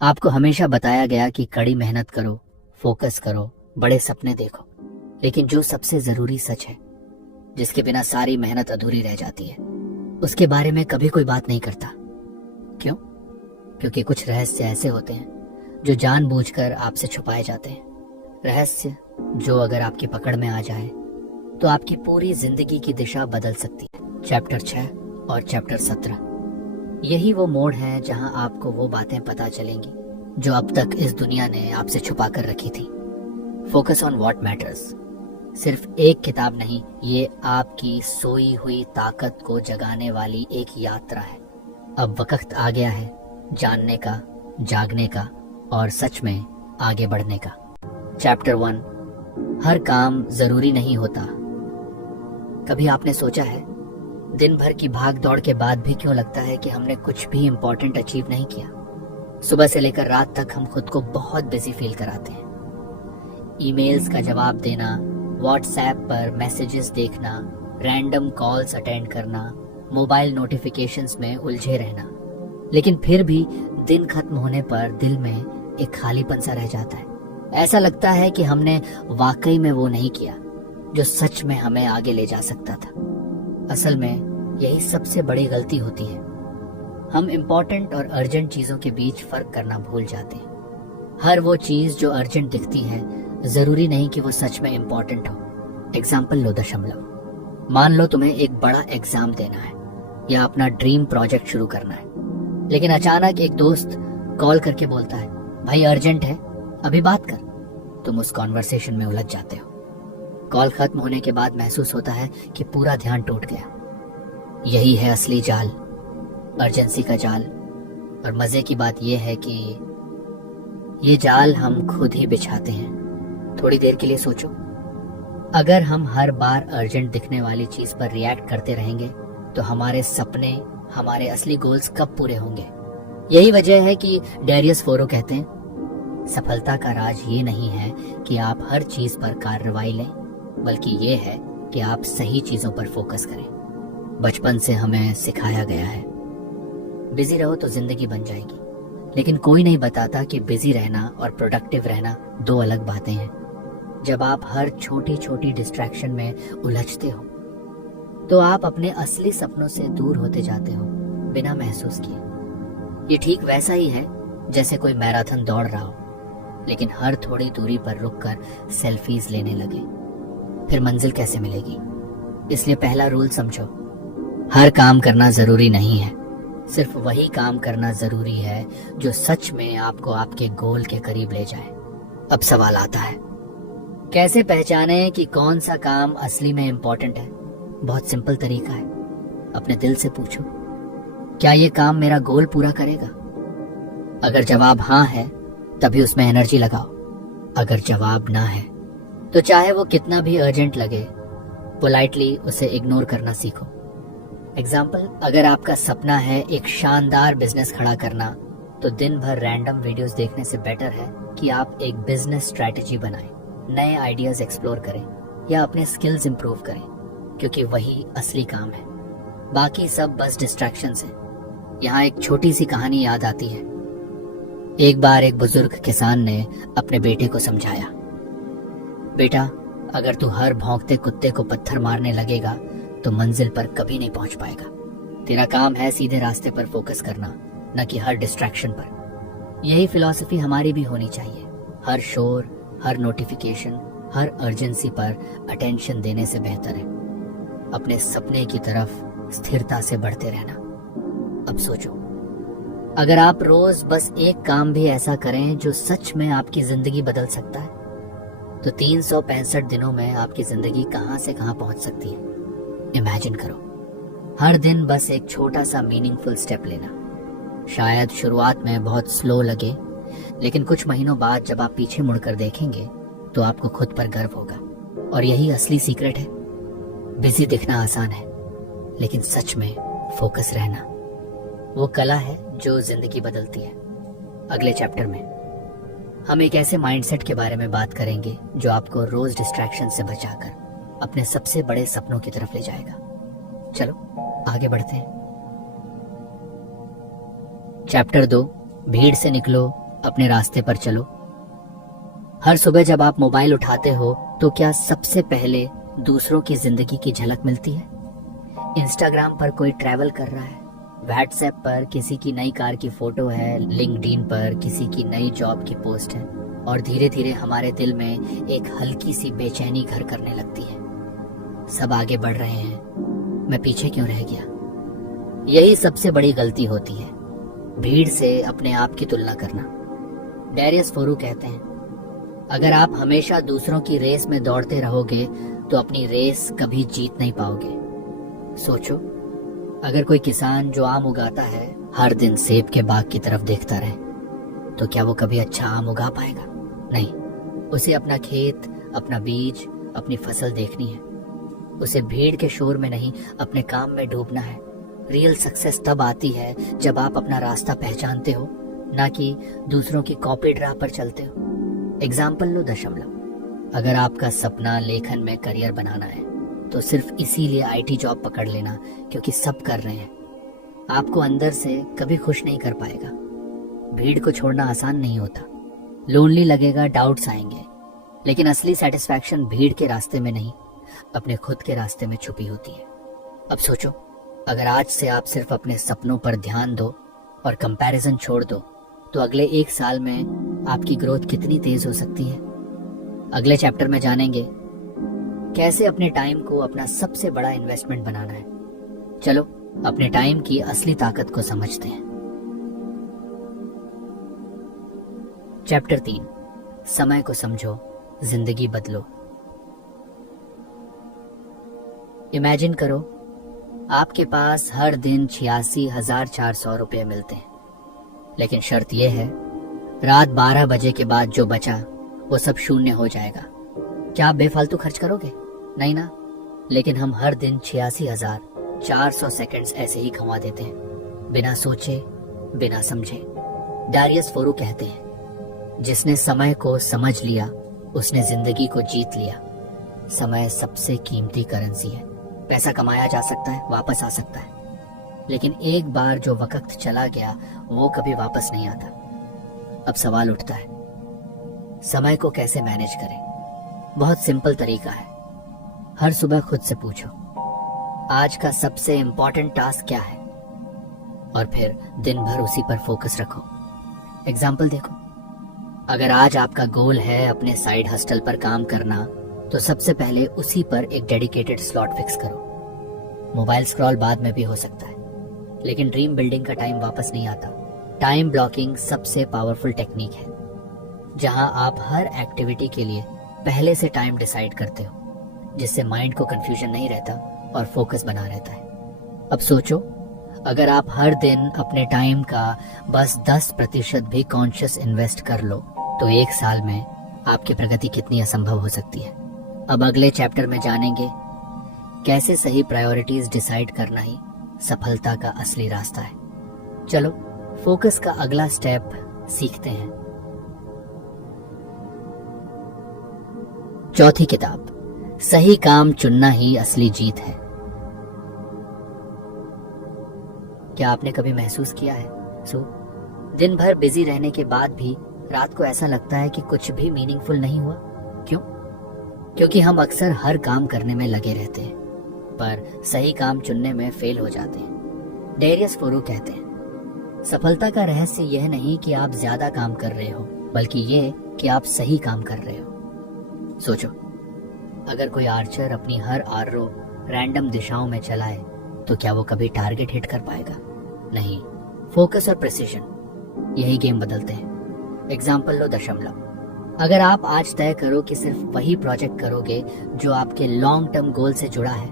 आपको हमेशा बताया गया कि कड़ी मेहनत करो, फोकस करो, बड़े सपने देखो। लेकिन जो सबसे जरूरी सच है, जिसके बिना सारी मेहनत अधूरी रह जाती है, उसके बारे में कभी कोई बात नहीं करता। क्यों? क्योंकि कुछ रहस्य ऐसे होते हैं जो जानबूझकर आपसे छुपाए जाते हैं। रहस्य जो अगर आपकी पकड़ में आ जाए तो आपकी पूरी जिंदगी की दिशा बदल सकती है। चैप्टर 6 और चैप्टर 17, यही वो मोड़ है जहां आपको वो बातें पता चलेंगी जो अब तक इस दुनिया ने आपसे छुपा कर रखी थी। फोकस ऑन व्हाट मैटर्स सिर्फ एक किताब नहीं, ये आपकी सोई हुई ताकत को जगाने वाली एक यात्रा है। अब वक्त आ गया है जानने का, जागने का और सच में आगे बढ़ने का। चैप्टर 1, हर काम जरूरी नहीं होता। कभी आपने सोचा है, दिन भर की भाग दौड़ के बाद भी क्यों लगता है कि हमने कुछ भी इंपॉर्टेंट अचीव नहीं किया? सुबह से लेकर रात तक हम खुद को बहुत बिजी फील कराते हैं। ईमेल्स का जवाब देना, व्हाट्सएप पर मैसेजेस देखना, रैंडम कॉल्स अटेंड करना, मोबाइल नोटिफिकेशंस में उलझे रहना। लेकिन फिर भी दिन खत्म होने पर दिल में एक खालीपन सा रह जाता है। ऐसा लगता है कि हमने वाकई में वो नहीं किया जो सच में हमें आगे ले जा सकता था। असल में यही सबसे बड़ी गलती होती है। हम इम्पोर्टेंट और अर्जेंट चीजों के बीच फर्क करना भूल जाते हैं। हर वो चीज जो अर्जेंट दिखती है जरूरी नहीं कि वो सच में इम्पोर्टेंट हो। एग्जाम्पल लो दशमलव। मान लो तुम्हें एक बड़ा एग्जाम देना है या अपना ड्रीम प्रोजेक्ट शुरू करना है, लेकिन अचानक एक दोस्त कॉल करके बोलता है, भाई अर्जेंट है, अभी बात कर। तुम उस कॉन्वर्सेशन में उलझ जाते हो। कॉल खत्म होने के बाद महसूस होता है कि पूरा ध्यान टूट गया। यही है असली जाल, अर्जेंसी का जाल। और मजे की बात यह है कि ये जाल हम खुद ही बिछाते हैं। थोड़ी देर के लिए सोचो, अगर हम हर बार अर्जेंट दिखने वाली चीज पर रिएक्ट करते रहेंगे तो हमारे सपने, हमारे असली गोल्स कब पूरे होंगे? यही वजह है कि डेरियस फोरो कहते हैं, सफलता का राज ये नहीं है कि आप हर चीज पर कार्रवाई लें, बल्कि ये है कि आप सही चीजों पर फोकस करें। बचपन से हमें सिखाया गया है, बिजी रहो तो जिंदगी बन जाएगी। लेकिन कोई नहीं बताता कि बिजी रहना और प्रोडक्टिव रहना दो अलग बातें हैं। जब आप हर छोटी छोटी डिस्ट्रैक्शन में उलझते हो तो आप अपने असली सपनों से दूर होते जाते हो बिना महसूस किए। ये ठीक वैसा ही है जैसे कोई मैराथन दौड़ रहा हो, लेकिन हर थोड़ी दूरी पर रुककर सेल्फीज लेने लगे, फिर मंजिल कैसे मिलेगी? इसलिए पहला रूल समझो, हर काम करना जरूरी नहीं है। सिर्फ वही काम करना जरूरी है जो सच में आपको आपके गोल के करीब ले जाए। अब सवाल आता है, कैसे पहचाने कि कौन सा काम असली में इम्पोर्टेंट है? बहुत सिंपल तरीका है, अपने दिल से पूछो, क्या ये काम मेरा गोल पूरा करेगा? अगर जवाब हाँ है तभी उसमें एनर्जी लगाओ। अगर जवाब ना है तो चाहे वो कितना भी अर्जेंट लगे, पोलाइटली उसे इग्नोर करना सीखो। एग्जाम्पल, अगर आपका सपना है एक शानदार बिजनेस खड़ा करना, तो दिन भर रैंडम वीडियोस देखने से बेटर है कि आप एक बिजनेस स्ट्रैटेजी बनाएं, नए आइडियाज एक्सप्लोर करें या अपने स्किल्स इंप्रूव करें, क्योंकि वही असली काम है। बाकी सब बस डिस्ट्रैक्शंस हैं। यहाँ एक छोटी सी कहानी याद आती है। एक बार एक बुजुर्ग किसान ने अपने बेटे को समझाया, बेटा, अगर तू हर भौंकते कुत्ते को पत्थर मारने लगेगा तो मंजिल पर कभी नहीं पहुंच पाएगा। तेरा काम है सीधे रास्ते पर फोकस करना, न कि हर डिस्ट्रैक्शन पर। यही फिलॉसफी हमारी भी होनी चाहिए। हर शोर, हर नोटिफिकेशन, हर अर्जेंसी पर अटेंशन देने से बेहतर है अपने सपने की तरफ स्थिरता से बढ़ते रहना। अब सोचो, अगर आप रोज बस एक काम भी ऐसा करें जो सच में आपकी जिंदगी बदल सकता है, तो 365 दिनों में आपकी जिंदगी कहां से कहां पहुंच सकती है। इमेजिन करो, हर दिन बस एक छोटा सा मीनिंगफुल स्टेप लेना। शायद शुरुआत में बहुत स्लो लगे, लेकिन कुछ महीनों बाद जब आप पीछे मुड़कर देखेंगे तो आपको खुद पर गर्व होगा। और यही असली सीक्रेट है। बिजी दिखना आसान है, लेकिन सच में फोकस रहना वो कला है जो जिंदगी बदलती है। अगले चैप्टर में हम एक ऐसे माइंडसेट के बारे में बात करेंगे जो आपको रोज डिस्ट्रैक्शन से बचाकर अपने सबसे बड़े सपनों की तरफ ले जाएगा। चलो आगे बढ़ते हैं। चैप्टर 2, भीड़ से निकलो, अपने रास्ते पर चलो। हर सुबह जब आप मोबाइल उठाते हो तो क्या सबसे पहले दूसरों की जिंदगी की झलक मिलती है? इंस्टाग्राम पर कोई ट्रैवल कर रहा है, व्हाट्सएप पर किसी की नई कार की फोटो है, लिंक्डइन पर किसी की नई जॉब की पोस्ट है, और धीरे धीरे हमारे दिल में एक हल्की सी बेचैनी घर करने लगती है। सब आगे बढ़ रहे हैं, मैं पीछे क्यों रह गया? यही सबसे बड़ी गलती होती है, भीड़ से अपने आप की तुलना करना। डैरियस फोरू कहते हैं, अगर आप हमेशा दूसरों की रेस में दौड़ते रहोगे तो अपनी रेस कभी जीत नहीं पाओगे। सोचो, अगर कोई किसान जो आम उगाता है हर दिन सेब के बाग की तरफ देखता रहे तो क्या वो कभी अच्छा आम उगा पाएगा? नहीं, उसे अपना खेत, अपना बीज, अपनी फसल देखनी है। उसे भीड़ के शोर में नहीं, अपने काम में डूबना है। रियल सक्सेस तब आती है जब आप अपना रास्ता पहचानते हो, ना कि दूसरों की कॉपी राह पर चलते हो। एग्जाम्पल लो दशमलव। अगर आपका सपना लेखन में करियर बनाना है तो सिर्फ इसीलिए आईटी जॉब पकड़ लेना क्योंकि सब कर रहे हैं, आपको अंदर से कभी खुश नहीं कर पाएगा। भीड़ को छोड़ना आसान नहीं होता, लोनली लगेगा, डाउट्स आएंगे, लेकिन असली सेटिस्फैक्शन भीड़ के रास्ते में नहीं, अपने खुद के रास्ते में छुपी होती है। अब सोचो, अगर आज से आप सिर्फ अपने सपनों पर ध्यान दो और कंपैरिजन छोड़ दो तो अगले 1 साल में आपकी ग्रोथ कितनी तेज हो सकती है। अगले चैप्टर में जानेंगे कैसे अपने टाइम को अपना सबसे बड़ा इन्वेस्टमेंट बनाना है। चलो अपने टाइम की असली ताकत को समझते हैं। चैप्टर 3, समय को समझो, जिंदगी बदलो। इमेजिन करो आपके पास हर दिन 86,400 रुपये मिलते हैं, लेकिन शर्त यह है रात 12 बजे के बाद जो बचा वो सब शून्य हो जाएगा। क्या आप बेफालतू खर्च करोगे? नहीं ना। लेकिन हम हर दिन 86,400 सेकंड्स ऐसे ही गंवा देते हैं, बिना सोचे, बिना समझे। डैरियस फोरू कहते हैं, जिसने समय को समझ लिया उसने जिंदगी को जीत लिया। समय सबसे कीमती करेंसी है। पैसा कमाया जा सकता है, वापस आ सकता है, लेकिन एक बार जो वक्त चला गया वो कभी वापस नहीं आता। अब सवाल उठता है, समय को कैसे मैनेज करें? बहुत सिंपल तरीका है। हर सुबह खुद से पूछो, आज का सबसे इंपॉर्टेंट टास्क क्या है, और फिर दिन भर उसी पर फोकस रखो। एग्जाम्पल देखो, अगर आज आपका गोल है अपने साइड हस्टल पर काम करना तो सबसे पहले उसी पर एक डेडिकेटेड स्लॉट फिक्स करो। मोबाइल स्क्रॉल बाद में भी हो सकता है, लेकिन ड्रीम बिल्डिंग का टाइम वापस नहीं आता। टाइम ब्लॉकिंग सबसे पावरफुल टेक्निक है, जहां आप हर एक्टिविटी के लिए पहले से टाइम डिसाइड करते हो, जिससे माइंड को कंफ्यूजन नहीं रहता और फोकस बना रहता है। अब सोचो, अगर आप हर दिन अपने टाइम का बस 10% भी कॉन्शियस इन्वेस्ट कर लो तो 1 साल में आपकी प्रगति कितनी असंभव हो सकती है। अब अगले चैप्टर में जानेंगे कैसे सही प्रायोरिटीज डिसाइड करना ही सफलता का असली रास्ता है। चलो फोकस का अगला स्टेप सीखते हैं। चौथी किताब, सही काम चुनना ही असली जीत है। क्या आपने कभी महसूस किया है दिन भर बिजी रहने के बाद भी रात को ऐसा लगता है कि कुछ भी मीनिंगफुल नहीं हुआ? क्यों? क्योंकि हम अक्सर हर काम करने में लगे रहते हैं पर सही काम चुनने में फेल हो जाते हैं। डैरियस फोरू कहते हैं, सफलता का रहस्य यह नहीं कि आप ज्यादा काम कर रहे हो, बल्कि ये कि आप सही काम कर रहे हो। सोचो, अगर कोई आर्चर अपनी हर आर्रो रैंडम दिशाओं में चलाए तो क्या वो कभी टारगेट हिट कर पाएगा? नहीं। फोकस और प्रिसीजन यही गेम बदलते हैं। एग्जाम्पल लो दशमलव। अगर आप आज तय करो कि सिर्फ वही प्रोजेक्ट करोगे जो आपके लॉन्ग टर्म गोल से जुड़ा है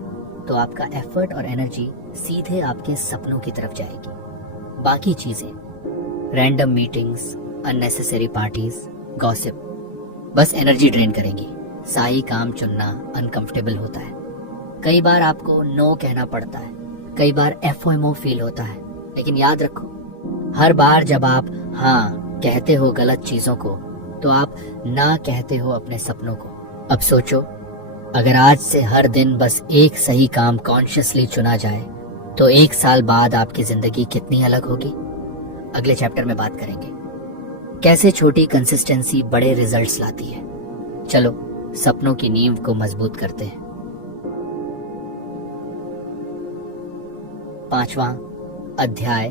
तो आपका एफर्ट और एनर्जी सीधे आपके सपनों की तरफ जाएगी। बाकी चीजें, random meetings, unnecessary parties, gossip, बस एनर्जी ड्रेन करेंगी। सही काम चुनना अनकंफर्टेबल होता है। कई बार आपको नो कहना पड़ता है, कई बार FOMO फील होता है, लेकिन याद रखो, हर बार जब आप हाँ कहते हो गलत चीजों को तो आप ना कहते हो अपने सपनों को। अब सोचो, अगर आज से हर दिन बस एक सही काम कॉन्शियसली चुना जाए तो 1 साल बाद आपकी जिंदगी कितनी अलग होगी? अगले चैप्टर में बात करेंगे। कैसे छोटी कंसिस्टेंसी बड़े रिजल्ट्स लाती है। चलो सपनों की नींव को मजबूत करते हैं। 5वां अध्याय,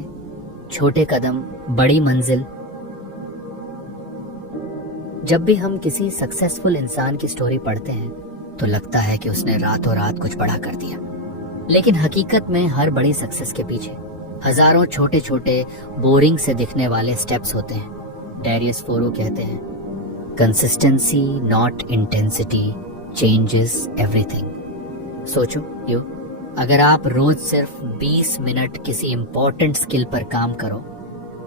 छोटे कदम बड़ी मंजिल। जब भी हम किसी सक्सेसफुल इंसान की स्टोरी पढ़ते हैं तो लगता है कि उसने रातों रात कुछ बड़ा कर दिया, लेकिन हकीकत में हर बड़ी सक्सेस के पीछे हजारों छोटे छोटे बोरिंग से दिखने वाले स्टेप्स होते हैं। डैरियस फोरो कहते हैं, consistency not intensity changes everything. सोचो यो, अगर आप रोज सिर्फ 20 मिनट किसी इंपॉर्टेंट स्किल पर काम करो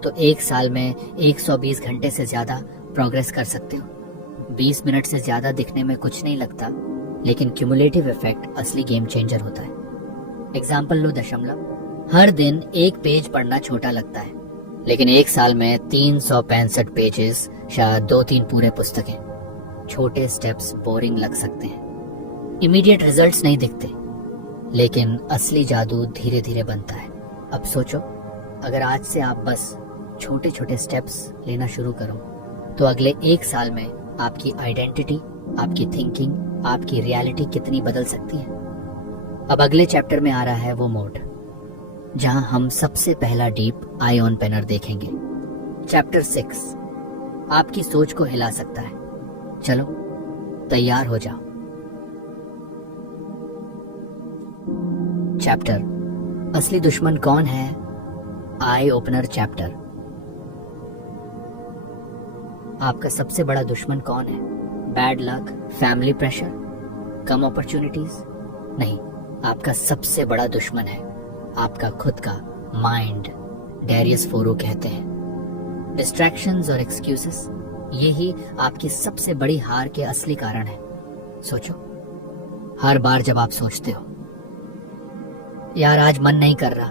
तो एक साल में 120 घंटे से ज्यादा प्रोग्रेस कर सकते हो। 20 मिनट से ज्यादा दिखने में कुछ नहीं लगता, लेकिन क्यूमुलेटिव इफेक्ट असली गेम चेंजर होता है। एग्जाम्पल लो दशमलव। हर दिन एक पेज पढ़ना छोटा लगता है, लेकिन एक साल में 365 पेजेस, शायद 2-3 पूरे पुस्तकें। छोटे स्टेप्स बोरिंग लग सकते हैं, इमीडिएट रिजल्ट्स नहीं दिखते, लेकिन असली जादू धीरे धीरे बनता है। अब सोचो, अगर आज से आप बस छोटे छोटे स्टेप्स लेना शुरू करो तो अगले एक साल में आपकी आइडेंटिटी, आपकी थिंकिंग, आपकी रियलिटी कितनी बदल सकती है। अब अगले चैप्टर में आ रहा है वो मोड जहां हम सबसे पहला डीप आई ऑन पेनर देखेंगे। चैप्टर 6 आपकी सोच को हिला सकता है। चलो तैयार हो जाओ। चैप्टर असली दुश्मन कौन है, आई ओपनर चैप्टर। आपका सबसे बड़ा दुश्मन कौन है? बैड लक, फैमिली प्रेशर, कम अपॉर्चुनिटीज? नहीं, आपका सबसे बड़ा दुश्मन है आपका खुद का माइंड। डैरियस फोरो कहते हैं, डिस्ट्रैक्शंस और एक्सक्यूजेस यही आपकी सबसे बड़ी हार के असली कारण है। सोचो, हर बार जब आप सोचते हो यार आज मन नहीं कर रहा,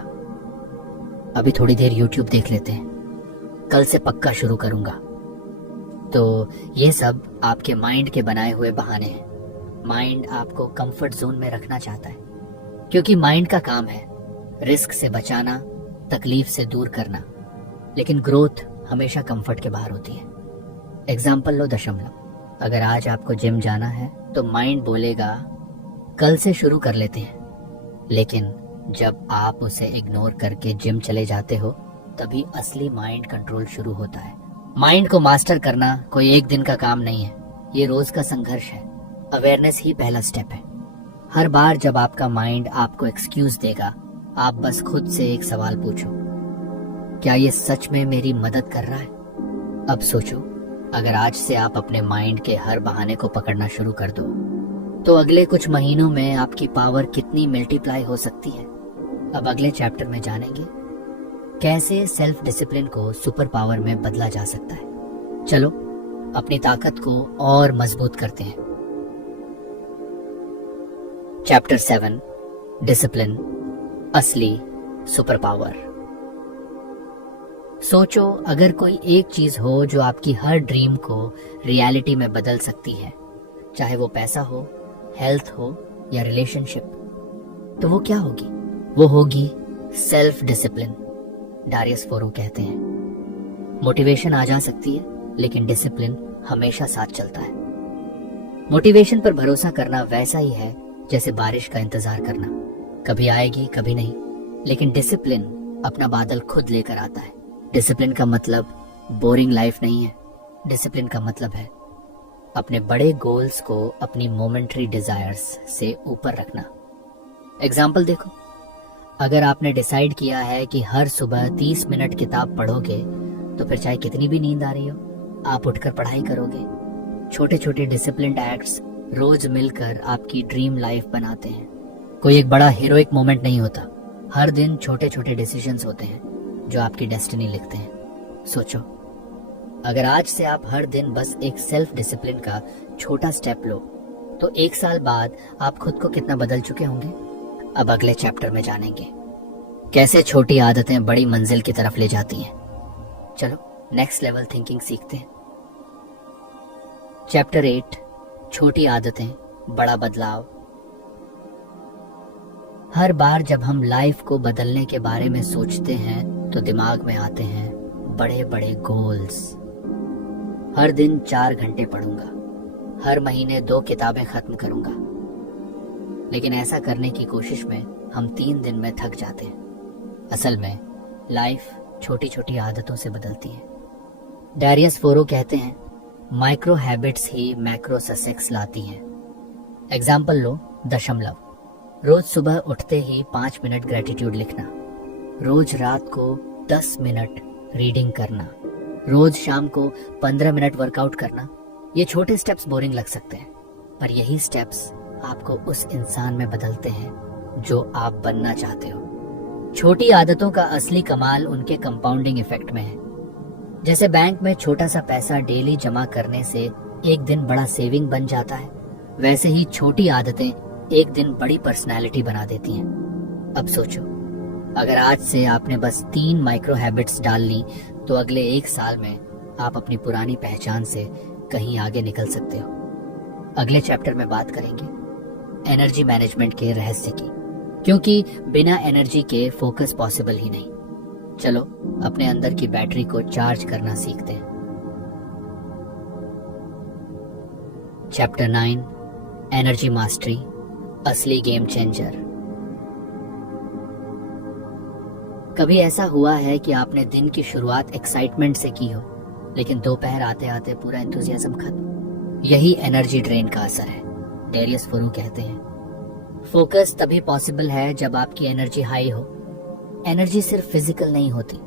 अभी थोड़ी देर YouTube देख लेते हैं, कल से पक्का शुरू करूंगा, तो ये सब आपके माइंड के बनाए हुए बहाने हैं। माइंड आपको कंफर्ट जोन में रखना चाहता है, क्योंकि माइंड का काम है रिस्क से बचाना, तकलीफ से दूर करना, लेकिन ग्रोथ हमेशा कंफर्ट के बाहर होती है। एग्जाम्पल लो दशमलव। अगर आज आपको जिम जाना है तो माइंड बोलेगा कल से शुरू कर लेते हैं, लेकिन जब आप उसे इग्नोर करके जिम चले जाते हो तभी असली माइंड कंट्रोल शुरू होता है। माइंड को मास्टर करना कोई एक दिन का काम नहीं है, ये रोज का संघर्ष है। अवेयरनेस ही पहला स्टेप है। हर बार जब आपका माइंड आपको एक्सक्यूज देगा, आप बस खुद से एक सवाल पूछो, क्या ये सच में मेरी मदद कर रहा है? अब सोचो, अगर आज से आप अपने माइंड के हर बहाने को पकड़ना शुरू कर दो तो अगले कुछ महीनों में आपकी पावर कितनी मल्टीप्लाई हो सकती है। अब अगले चैप्टर में जानेंगे कैसे सेल्फ डिसिप्लिन को सुपर पावर में बदला जा सकता है। चलो अपनी ताकत को और मजबूत करते हैं। चैप्टर 7 डिसिप्लिन, असली सुपर पावर। सोचो, अगर कोई एक चीज हो जो आपकी हर ड्रीम को रियलिटी में बदल सकती है, चाहे वो पैसा हो, हेल्थ हो या रिलेशनशिप, तो वो क्या होगी? वो होगी सेल्फ डिसिप्लिन। डैरियस फोरो कहते हैं, मोटिवेशन आ जा सकती है, लेकिन डिसिप्लिन हमेशा साथ चलता है। मोटिवेशन पर भरोसा करना वैसा ही है जैसे बारिश का इंतजार करना, कभी आएगी कभी नहीं, लेकिन डिसिप्लिन अपना बादल खुद लेकर आता है। डिसिप्लिन का मतलब बोरिंग लाइफ नहीं है, डिसिप्लिन का मतलब है अपने बड़े गोल्स को अपनी मोमेंटरी डिजायर्स से ऊपर रखना। एग्जाम्पल देखो, अगर आपने डिसाइड किया है कि हर सुबह 30 मिनट किताब पढ़ोगे, तो फिर चाहे कितनी भी नींद आ रही हो आप उठकर पढ़ाई करोगे। छोटे छोटे डिसिप्लिन्ड एक्ट्स रोज मिलकर आपकी ड्रीम लाइफ बनाते हैं। कोई एक बड़ा हीरोइक मोमेंट नहीं होता, हर दिन छोटे छोटे डिसीजंस होते हैं जो आपकी डेस्टिनी लिखते हैं। सोचो, अगर आज से आप हर दिन बस एक सेल्फ डिसिप्लिन का छोटा स्टेप लो तो एक साल बाद आप खुद को कितना बदल चुके होंगे। अब अगले चैप्टर में जानेंगे कैसे छोटी आदतें बड़ी मंजिल की तरफ ले जाती हैं। चलो नेक्स्ट लेवल थिंकिंग सीखते हैं। चैप्टर 8 छोटी आदतें बड़ा बदलाव। हर बार जब हम लाइफ को बदलने के बारे में सोचते हैं तो दिमाग में आते हैं बड़े बड़े गोल्स, हर दिन 4 घंटे पढ़ूंगा, हर महीने 2 किताबें खत्म करूंगा। लेकिन ऐसा करने की कोशिश में हम 3 दिन में थक जाते हैं। असल में लाइफ छोटी छोटी आदतों से बदलती है। डैरियस फोरो कहते हैं, माइक्रो हैबिट्स ही मैक्रो सक्सेस लाती हैं। एग्जाम्पल लो, दशमलव। रोज सुबह उठते ही 5 मिनट ग्रेटिट्यूड लिखना, रोज रात को 10 मिनट रीडिंग करना, रोज शाम को 15 मिनट वर्कआउट करना। ये छोटे स्टेप्स बोरिंग लग सकते हैं, पर यही स्टेप्स आपको उस इंसान में बदलते हैं जो आप बनना चाहते हो। छोटी आदतों का असली कमाल उनके कंपाउंडिंग इफेक्ट में है। जैसे बैंक में छोटा सा पैसा डेली जमा करने से एक दिन बड़ा सेविंग बन जाता है, वैसे ही छोटी आदतें एक दिन बड़ी पर्सनैलिटी बना देती हैं। अब सोचो, अगर आज से आपने बस 3 माइक्रो हैबिट्स डाल ली तो अगले 1 साल में आप अपनी पुरानी पहचान से कहीं आगे निकल सकते हो। अगले चैप्टर में बात करेंगे एनर्जी मैनेजमेंट के रहस्य की, क्योंकि बिना एनर्जी के फोकस पॉसिबल ही नहीं। चलो अपने अंदर की बैटरी को चार्ज करना सीखते हैं। चैप्टर 9, एनर्जी मास्टरी, असली गेम चेंजर। कभी ऐसा हुआ है कि आपने दिन की शुरुआत एक्साइटमेंट से की हो, लेकिन दोपहर आते आते पूरा एंथुसियाज्म खत्म? यही एनर्जी ड्रेन का असर है। डैरियस फोरो कहते हैं, फोकस तभी पॉसिबल है जब आपकी एनर्जी हाई हो। एनर्जी सिर्फ फिजिकल नहीं होती,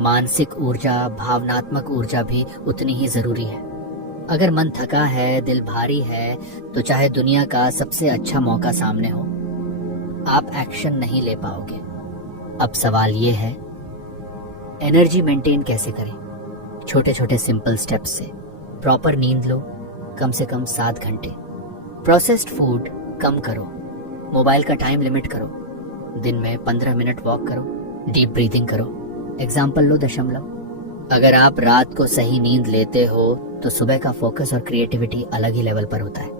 मानसिक ऊर्जा, भावनात्मक ऊर्जा भी उतनी ही जरूरी है। अगर मन थका है, दिल भारी है, तो चाहे दुनिया का सबसे अच्छा मौका सामने हो, आप एक्शन नहीं ले पाओगे। अब सवाल ये है, एनर्जी मेंटेन कैसे करें? छोटे छोटे सिंपल स्टेप्स से। प्रॉपर नींद लो, कम से कम 7 घंटे। प्रोसेस्ड फूड कम करो, मोबाइल का टाइम लिमिट करो, दिन में 15 मिनट वॉक करो, डीप ब्रीदिंग करो। एग्जाम्पल लो, दशमलव। अगर आप रात को सही नींद लेते हो तो सुबह का फोकस और क्रिएटिविटी अलग ही लेवल पर होता है।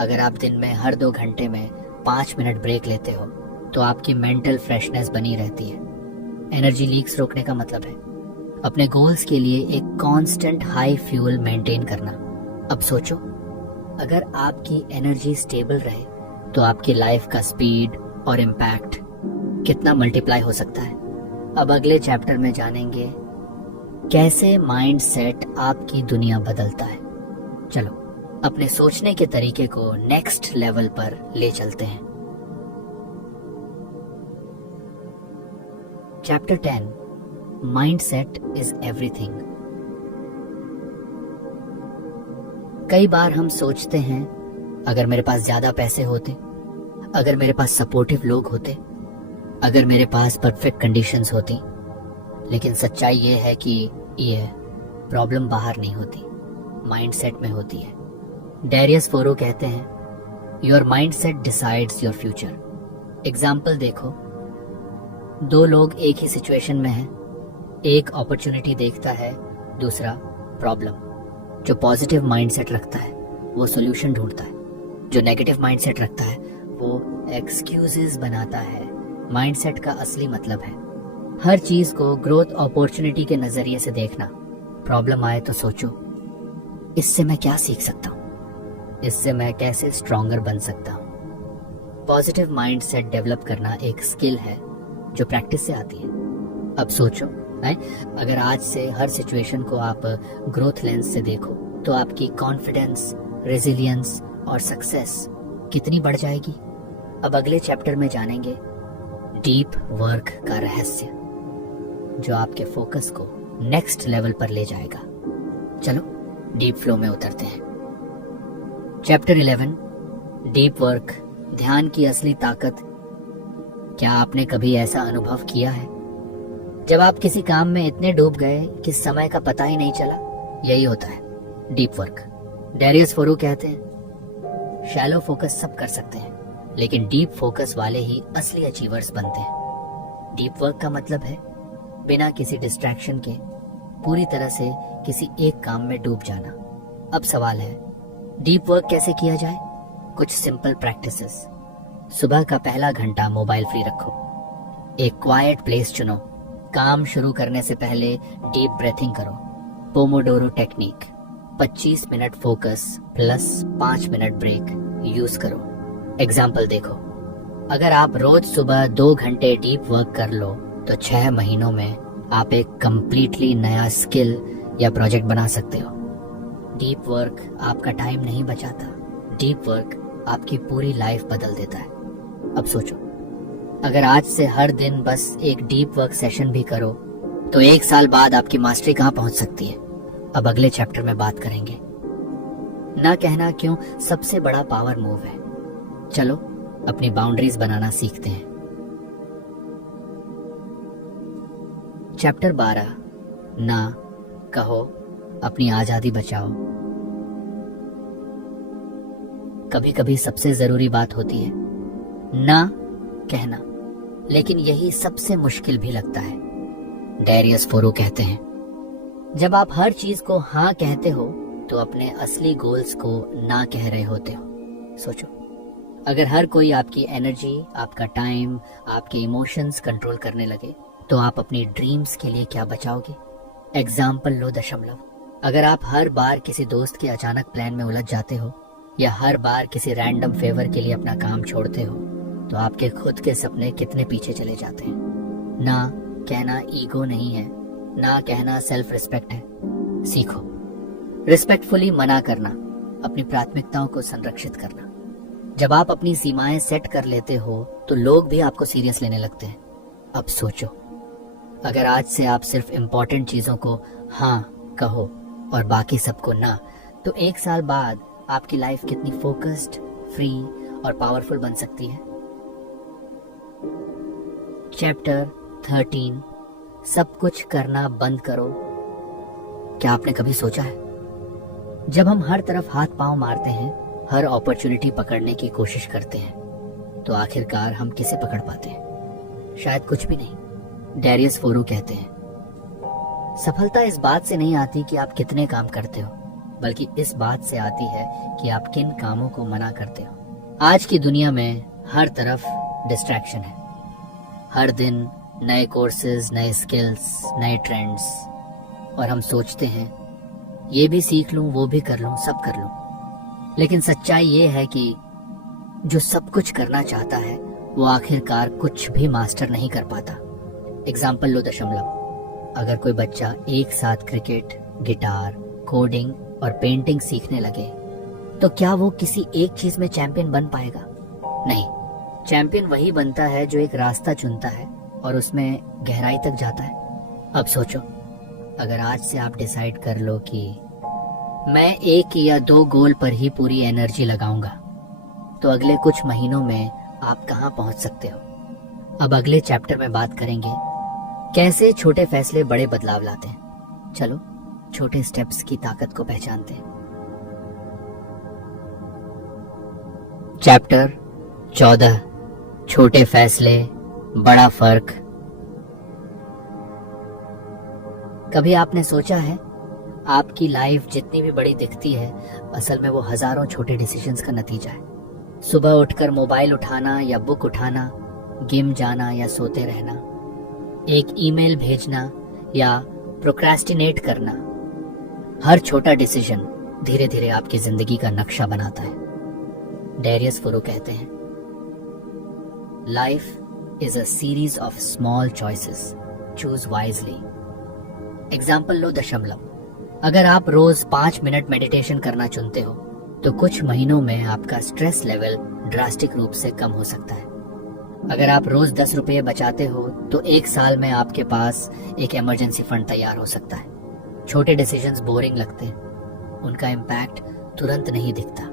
अगर आप दिन में हर 2 घंटे में 5 मिनट ब्रेक लेते हो तो आपकी मेंटल फ्रेशनेस बनी रहती है। एनर्जी लीक्स रोकने का मतलब है अपने गोल्स के लिए एक कांस्टेंट हाई फ्यूल मेंटेन करना। अब सोचो, अगर आपकी एनर्जी स्टेबल रहे तो आपकी लाइफ का स्पीड और इम्पैक्ट कितना मल्टीप्लाई हो सकता है। अब अगले चैप्टर में जानेंगे कैसे माइंड सेट आपकी दुनिया बदलता है। चलो अपने सोचने के तरीके को नेक्स्ट लेवल पर ले चलते हैं। Chapter 10, mind set is everything. कई बार हम सोचते हैं, अगर मेरे पास ज्यादा पैसे होते, अगर मेरे पास सपोर्टिव लोग होते, अगर मेरे पास परफेक्ट कंडीशंस होती। लेकिन सच्चाई ये है कि ये प्रॉब्लम बाहर नहीं होती, माइंडसेट में होती है। डैरियस फोरो कहते हैं, your mindset decides your future. Example देखो, 2 लोग एक ही सिचुएशन में हैं, एक अपॉर्चुनिटी देखता है, दूसरा प्रॉब्लम। जो पॉजिटिव माइंडसेट रखता है वो सॉल्यूशन ढूंढता है, जो नेगेटिव माइंडसेट रखता है वो एक्सक्यूजेस बनाता है। माइंडसेट का असली मतलब है हर चीज को ग्रोथ अपॉर्चुनिटी के नजरिए से देखना। प्रॉब्लम आए तो सोचो, इससे मैं क्या सीख सकता हूँ, इससे मैं कैसे स्ट्रॉन्गर बन सकता हूँ। पॉजिटिव माइंडसेट डेवलप करना एक स्किल है जो प्रैक्टिस से आती है। अब सोचो, अगर आज से हर सिचुएशन को आप ग्रोथ लेंस से देखो तो आपकी कॉन्फिडेंस, रेजिलियंस और सक्सेस कितनी बढ़ जाएगी। अब अगले चैप्टर में जानेंगे डीप वर्क का रहस्य, जो आपके फोकस को नेक्स्ट लेवल पर ले जाएगा। चलो डीप फ्लो में उतरते हैं। चैप्टर 11, डीप वर्क, ध्यान की असली ताकत। क्या आपने कभी ऐसा अनुभव किया है जब आप किसी काम में इतने डूब गए कि समय का पता ही नहीं चला? यही होता है डीप वर्क। डैरियस फोरो कहते हैं, शैलो फोकस सब कर सकते हैं, लेकिन डीप फोकस वाले ही असली अचीवर्स बनते हैं। डीप वर्क का मतलब है बिना किसी डिस्ट्रैक्शन के पूरी तरह से किसी एक काम में डूब जाना। अब सवाल है, डीप वर्क कैसे किया जाए? कुछ सिंपल प्रैक्टिसेस। सुबह का पहला घंटा मोबाइल फ्री रखो, एक क्वाइट प्लेस चुनो, काम शुरू करने से पहले डीप ब्रेथिंग करो, pomodoro technique, 25 minute focus plus 5 minute break use करो। एग्जाम्पल देखो, अगर आप रोज सुबह 2 घंटे डीप वर्क कर लो तो 6 महीनों में आप एक कंप्लीटली नया स्किल या प्रोजेक्ट बना सकते हो। डीप वर्क आपका टाइम नहीं बचाता, डीप वर्क आपकी पूरी लाइफ बदल देता है। अब सोचो, अगर आज से हर दिन बस एक डीप वर्क सेशन भी करो तो 1 साल बाद आपकी मास्टरी कहाँ पहुंच सकती है। अब अगले चैप्टर में बात करेंगे ना कहना क्यों सबसे बड़ा पावर मूव है। चलो अपनी बाउंड्रीज बनाना सीखते हैं। चैप्टर 12, ना कहो, अपनी आजादी बचाओ। कभी कभी सबसे जरूरी बात होती है ना कहना, लेकिन यही सबसे मुश्किल भी लगता है। डैरियस फोरो कहते हैं, जब आप हर चीज को हाँ कहते हो तो अपने असली गोल्स को ना कह रहे होते हो। सोचो, अगर हर कोई आपकी एनर्जी, आपका टाइम, आपके इमोशंस कंट्रोल करने लगे तो आप अपनी ड्रीम्स के लिए क्या बचाओगे। एग्जाम्पल लो दशमलव। अगर आप हर बार किसी दोस्त के अचानक प्लान में उलझ जाते हो या हर बार किसी रैंडम फेवर के लिए अपना काम छोड़ते हो तो आपके खुद के सपने कितने पीछे चले जाते हैं। ना कहना ईगो नहीं है, ना कहना सेल्फ रिस्पेक्ट है। सीखो रिस्पेक्टफुली मना करना, अपनी प्राथमिकताओं को संरक्षित करना। जब आप अपनी सीमाएं सेट कर लेते हो तो लोग भी आपको सीरियस लेने लगते हैं। अब सोचो, अगर आज से आप सिर्फ इम्पोर्टेंट चीजों को हाँ कहो और बाकी सबको ना, तो 1 साल बाद आपकी लाइफ कितनी फोकस्ड, फ्री और पावरफुल बन सकती है। चैप्टर 13, सब कुछ करना बंद करो। क्या आपने कभी सोचा है, जब हम हर तरफ हाथ पांव मारते हैं, हर अपॉर्चुनिटी पकड़ने की कोशिश करते हैं, तो आखिरकार हम किसे पकड़ पाते हैं? शायद कुछ भी नहीं। डैरियस फोरो कहते हैं, सफलता इस बात से नहीं आती कि आप कितने काम करते हो, बल्कि इस बात से आती है कि आप किन कामों को मना करते हो। आज की दुनिया में हर तरफ डिस्ट्रैक्शन है। हर दिन नए कोर्सेज, नए स्किल्स, नए ट्रेंड्स, और हम सोचते हैं ये भी सीख लूं, वो भी कर लूं, सब कर लूं। लेकिन सच्चाई ये है कि जो सब कुछ करना चाहता है वो आखिरकार कुछ भी मास्टर नहीं कर पाता। एग्जाम्पल लो दशमलव। अगर कोई बच्चा एक साथ क्रिकेट, गिटार, कोडिंग और पेंटिंग सीखने लगे तो क्या वो किसी एक चीज में चैंपियन बन पाएगा? नहीं। चैंपियन वही बनता है जो एक रास्ता चुनता है और उसमें गहराई तक जाता है। अब सोचो, अगर आज से आप डिसाइड कर लो कि मैं 1 या 2 गोल पर ही पूरी एनर्जी लगाऊंगा, तो अगले कुछ महीनों में आप कहां पहुंच सकते हो। अब अगले चैप्टर में बात करेंगे कैसे छोटे फैसले बड़े बदलाव लाते हैं। चलो छोटे स्टेप्स की ताकत को पहचानते हैं। चैप्टर 14, छोटे फैसले बड़ा फर्क। कभी आपने सोचा है आपकी लाइफ जितनी भी बड़ी दिखती है, असल में वो हजारों छोटे डिसीजंस का नतीजा है। सुबह उठकर मोबाइल उठाना या बुक उठाना, जिम जाना या सोते रहना, एक ईमेल भेजना या प्रोक्रेस्टिनेट करना, हर छोटा डिसीजन धीरे धीरे आपकी जिंदगी का नक्शा बनाता है। डैरियस फोरो कहते हैं, life is a series of small choices. Choose wisely. Example लो दशमलव। अगर आप रोज 5 मिनट मेडिटेशन करना चुनते हो तो कुछ महीनों में आपका स्ट्रेस लेवल ड्रास्टिक रूप से कम हो सकता है। अगर आप रोज 10 रुपये बचाते हो तो 1 साल में आपके पास एक इमरजेंसी फंड तैयार हो सकता है। छोटे डिसीजंस बोरिंग लगते हैं, उनका इम्पैक्ट तुरंत नहीं दिखता,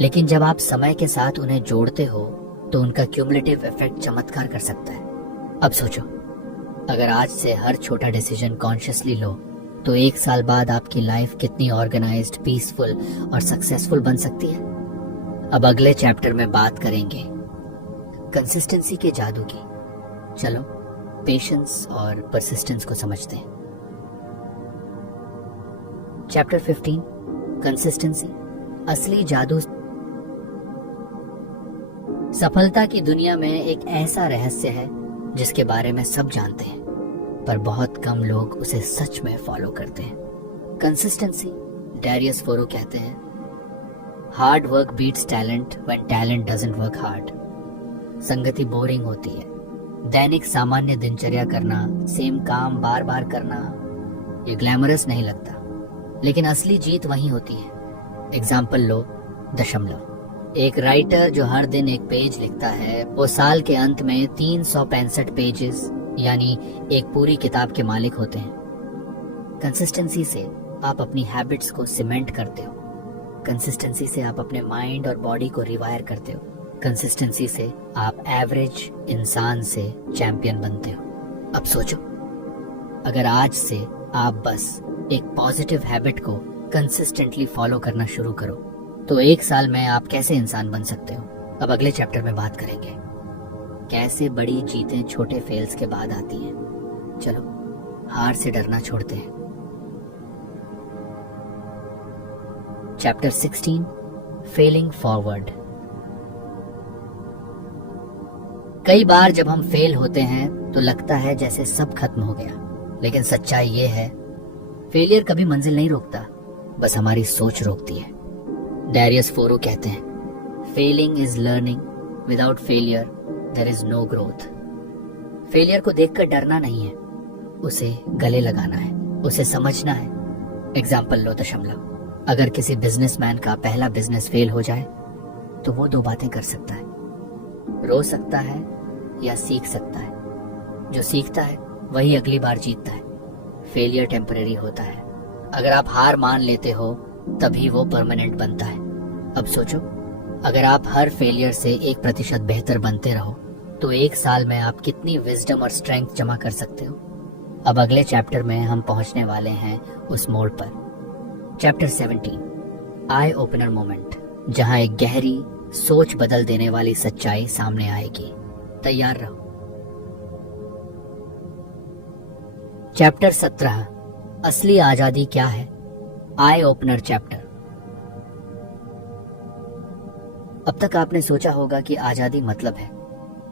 लेकिन जब आप समय के साथ उन्हें जोड़ते हो तो उनका क्यूमुलेटिव इफेक्ट चमत्कार कर सकता है। अब सोचो, अगर आज से हर छोटा डिसीजन कॉन्शियसली लो तो 1 साल बाद आपकी लाइफ कितनी ऑर्गेनाइज्ड, पीसफुल और सक्सेसफुल बन सकती है। अब अगले चैप्टर में बात करेंगे कंसिस्टेंसी के जादू की। चलो पेशेंस और परसिस्टेंस को समझते हैं। चैप्टर 15, कंसिस्टेंसी, असली जादू। सफलता की दुनिया में एक ऐसा रहस्य है जिसके बारे में सब जानते हैं, पर बहुत कम लोग उसे सच में फॉलो करते हैं। कंसिस्टेंसी डैरियस फोरो कहते हैं, hard work beats talent when talent doesn't work hard. संगति बोरिंग होती है। दैनिक सामान्य दिनचर्या करना, सेम काम बार बार करना, ये ग्लैमरस नहीं लगता, लेकिन असली जीत वहीं होती है। एग्जाम्पल लो, दशमलव। एक राइटर जो हर दिन एक पेज लिखता है, वो साल के अंत में 365 पेजेस यानी एक पूरी किताब के मालिक होते हैं। कंसिस्टेंसी से आप अपनी हैबिट्स को सीमेंट करते हो। कंसिस्टेंसी से आप अपने माइंड और बॉडी को रिवायर करते हो। कंसिस्टेंसी से आप एवरेज इंसान से चैंपियन बनते हो। अब सोचो, अगर आज से आप बस एक पॉजिटिव हैबिट को कंसिस्टेंटली फॉलो करना शुरू करो, तो एक साल में आप कैसे इंसान बन सकते हो। अब अगले चैप्टर में बात करेंगे कैसे बड़ी जीतें छोटे फेल्स के बाद आती हैं। चलो, हार से डरना छोड़ते हैं। Chapter 16, failing forward. कई बार जब हम फेल होते हैं तो लगता है जैसे सब खत्म हो गया, लेकिन सच्चाई ये है, फेलियर कभी मंजिल नहीं रोकता, बस हमारी सोच रोकती है। डैरियस फोरो कहते हैं, failing is learning, without failure there is no growth. Failure को देखकर डरना नहीं है, उसे गले लगाना है, उसे समझना है। एग्जाम्पल लो, दशमलव। अगर किसी बिजनेसमैन का पहला बिजनेस फेल हो जाए तो वो दो बातें कर सकता है, रो सकता है या सीख सकता है। जो सीखता है वही अगली बार जीतता है। फेलियर टेम्परेरी होता है। अगर आप हार मान लेते हो तभी वो परमानेंट बनता है। अब सोचो, अगर आप हर फेलियर से 1% बेहतर बनते रहो तो एक साल में आप कितनी विजडम और स्ट्रेंथ जमा कर सकते हो। अब अगले चैप्टर में हम पहुंचने वाले हैं उस मोड़ पर। चैप्टर 17, आई ओपनर मोमेंट, जहां एक गहरी सोच बदल देने वाली सच्चाई सामने आएगी। तैयार रहो। चैप्टर 17, असली आजादी क्या है, आई ओपनर चैप्टर। अब तक आपने सोचा होगा कि आजादी मतलब है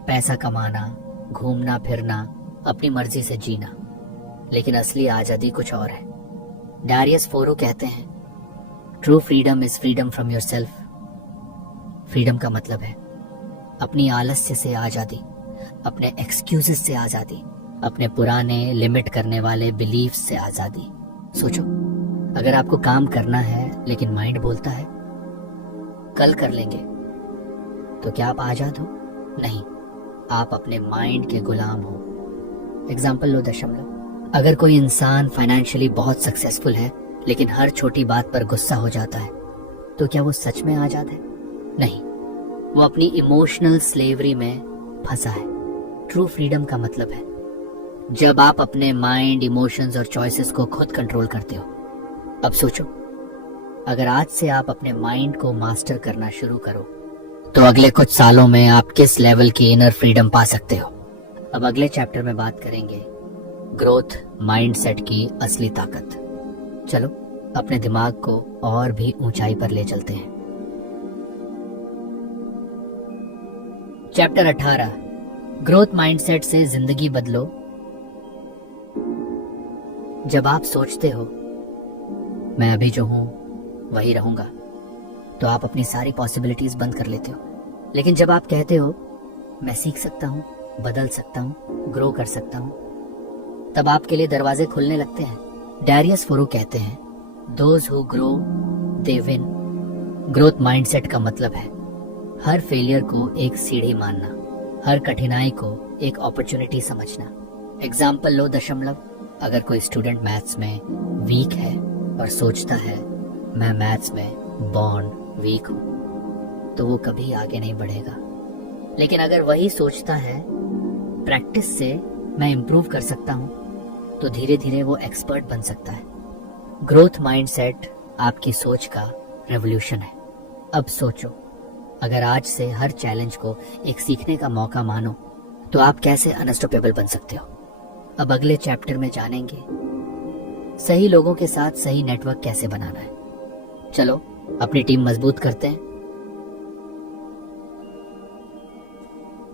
पैसा कमाना, घूमना फिरना, अपनी मर्जी से जीना, लेकिन असली आजादी कुछ और है। डैरियस फोरो कहते हैं, true freedom is freedom from yourself. Freedom का मतलब है अपनी आलस्य से आजादी, अपने एक्सक्यूजेस से आजादी, अपने पुराने लिमिट करने वाले बिलीफ से आजादी। सोचो, अगर आपको काम करना है लेकिन माइंड बोलता है कल कर लेंगे, तो क्या आप आजाद हो? नहीं, आप अपने माइंड के गुलाम हो। एग्जाम्पल लो, दशमलव। अगर कोई इंसान फाइनेंशियली बहुत सक्सेसफुल है लेकिन हर छोटी बात पर गुस्सा हो जाता है, तो क्या वो सच में आजाद है? नहीं, वो अपनी इमोशनल स्लेवरी में फंसा है। ट्रू फ्रीडम का मतलब है जब आप अपने माइंड, इमोशंस और चॉइसेस को खुद कंट्रोल करते हो। अब सोचो, अगर आज से आप अपने माइंड को मास्टर करना शुरू करो तो अगले कुछ सालों में आप किस लेवल की इनर फ्रीडम पा सकते हो। अब अगले चैप्टर में बात करेंगे ग्रोथ माइंडसेट की असली ताकत। चलो, अपने दिमाग को और भी ऊंचाई पर ले चलते हैं। चैप्टर 18, ग्रोथ माइंडसेट से जिंदगी बदलो। जब आप सोचते हो मैं अभी जो हूं वही रहूंगा, तो आप अपनी सारी पॉसिबिलिटीज बंद कर लेते हो। लेकिन जब आप कहते हो मैं सीख सकता हूं, बदल सकता हूं, ग्रो कर सकता हूं, तब आपके लिए दरवाजे खुलने लगते हैं। डैरियस फोरो कहते हैं, those who grow they win. Growth mindset का मतलब है हर फेलियर को एक सीढ़ी मानना, हर कठिनाई को एक अपॉर्चुनिटी समझना। एग्जाम्पल लो, दशमलव। अगर कोई स्टूडेंट मैथ्स में वीक है और सोचता है मैं मैथ्स में बॉर्न वीक हूं, तो वो कभी आगे नहीं बढ़ेगा। लेकिन अगर वही सोचता है प्रैक्टिस से मैं इंप्रूव कर सकता हूं, तो धीरे धीरे वो एक्सपर्ट बन सकता है। ग्रोथ माइंडसेट आपकी सोच का रेवोल्यूशन है। अब सोचो, अगर आज से हर चैलेंज को एक सीखने का मौका मानो, तो आप कैसे अनस्टॉपेबल बन सकते हो। अब अगले चैप्टर में जानेंगे सही लोगों के साथ सही नेटवर्क कैसे बनाना है। चलो, अपनी टीम मजबूत करते हैं।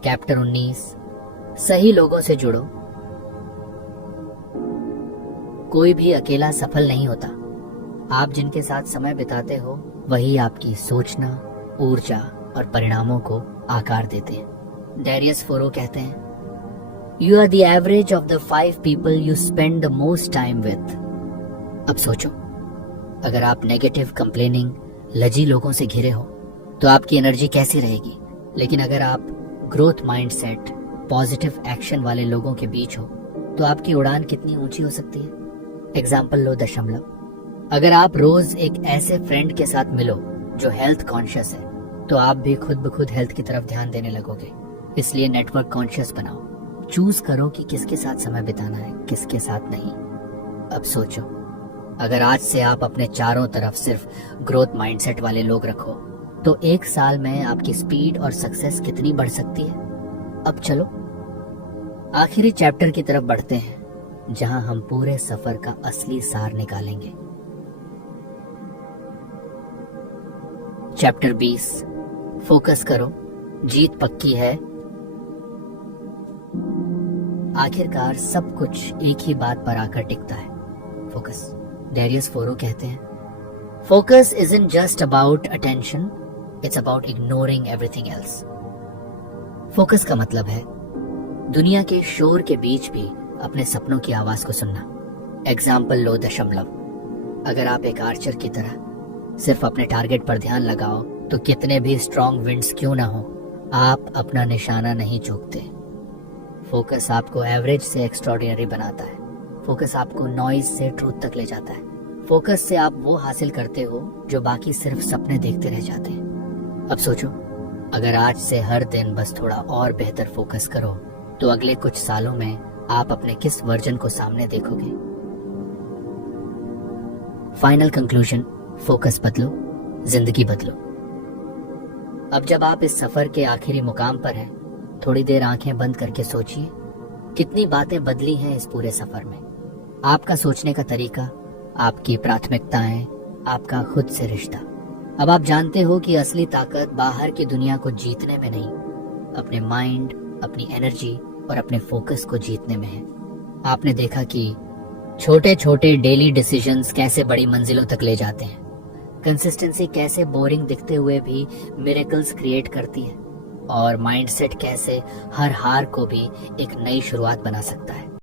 चैप्टर 19, सही लोगों से जुड़ो। कोई भी अकेला सफल नहीं होता, आप जिनके साथ समय बिताते हो वही आपकी सोचना, ऊर्जा और परिणामों को आकार देते हैं। डेरियस फोरो कहते हैं, you are the average of the 5 people you spend the most time with. अब सोचो, अगर आप नेगेटिव, कंप्लेनिंग, लजी लोगों से घिरे हो तो आपकी एनर्जी कैसी रहेगी। लेकिन अगर आप ग्रोथ माइंडसेट, पॉजिटिव एक्शन वाले लोगों के बीच हो तो आपकी उड़ान कितनी ऊंची हो सकती है। एग्जाम्पल लो दशमलव। अगर आप रोज एक ऐसे फ्रेंड के साथ मिलो जो हेल्थ कॉन्शियस है तो आप भी खुद ब खुद हेल्थ की तरफ ध्यान देने लगोगे। इसलिए नेटवर्क कॉन्शियस बनाओ। चूज करो कि किसके साथ समय बिताना है, किसके साथ नहीं। अब सोचो, अगर आज से आप अपने चारों तरफ सिर्फ ग्रोथ माइंडसेट वाले लोग रखो तो 1 साल में आपकी स्पीड और सक्सेस कितनी बढ़ सकती है। अब चलो आखिरी चैप्टर की तरफ बढ़ते हैं, जहां हम पूरे सफर का असली सार निकालेंगे। चैप्टर 20, फोकस करो, जीत पक्की है। आखिरकार सब कुछ एक ही बात पर आकर टिकता है, फोकस। डेरियस फोरो कहते हैं, focus isn't just about attention, it's about ignoring everything else। Focus का मतलब है दुनिया के शोर के बीच भी अपने सपनों की आवाज को सुनना। एग्जाम्पल लो दशमलव। अगर आप एक आर्चर की तरह सिर्फ अपने टारगेट पर ध्यान लगाओ तो कितने भी स्ट्रॉन्ग विंड्स क्यों ना हो, आप अपना निशाना नहीं चूकते। फोकस आपको एवरेज से एक्स्ट्रॉर्डिनरी बनाता है। फोकस आपको नॉइज से ट्रूथ तक ले जाता है। फोकस से आप वो हासिल करते हो जो बाकी सिर्फ सपने देखते रह जाते हैं। अब सोचो, अगर आज से हर दिन बस थोड़ा और बेहतर फोकस करो तो अगले कुछ सालों में आप अपने किस वर्जन को सामने देखोगे। फाइनल कंक्लूजन, फोकस बदलो, जिंदगी बदलो। अब जब आप इस सफर के आखिरी मुकाम पर हैं, थोड़ी देर आंखें बंद करके सोचिए कितनी बातें बदली हैं इस पूरे सफर में। आपका सोचने का तरीका, आपकी प्राथमिकताएं, आपका खुद से रिश्ता। अब आप जानते हो कि असली ताकत बाहर की दुनिया को जीतने में नहीं, अपने माइंड, अपनी एनर्जी और अपने फोकस को जीतने में है। आपने देखा कि छोटे छोटे डेली डिसीजंस कैसे बड़ी मंजिलों तक ले जाते हैं। कंसिस्टेंसी कैसे बोरिंग दिखते हुए भी मिरेकल्स क्रिएट करती है, और माइंडसेट कैसे हर हार को भी एक नई शुरुआत बना सकता है।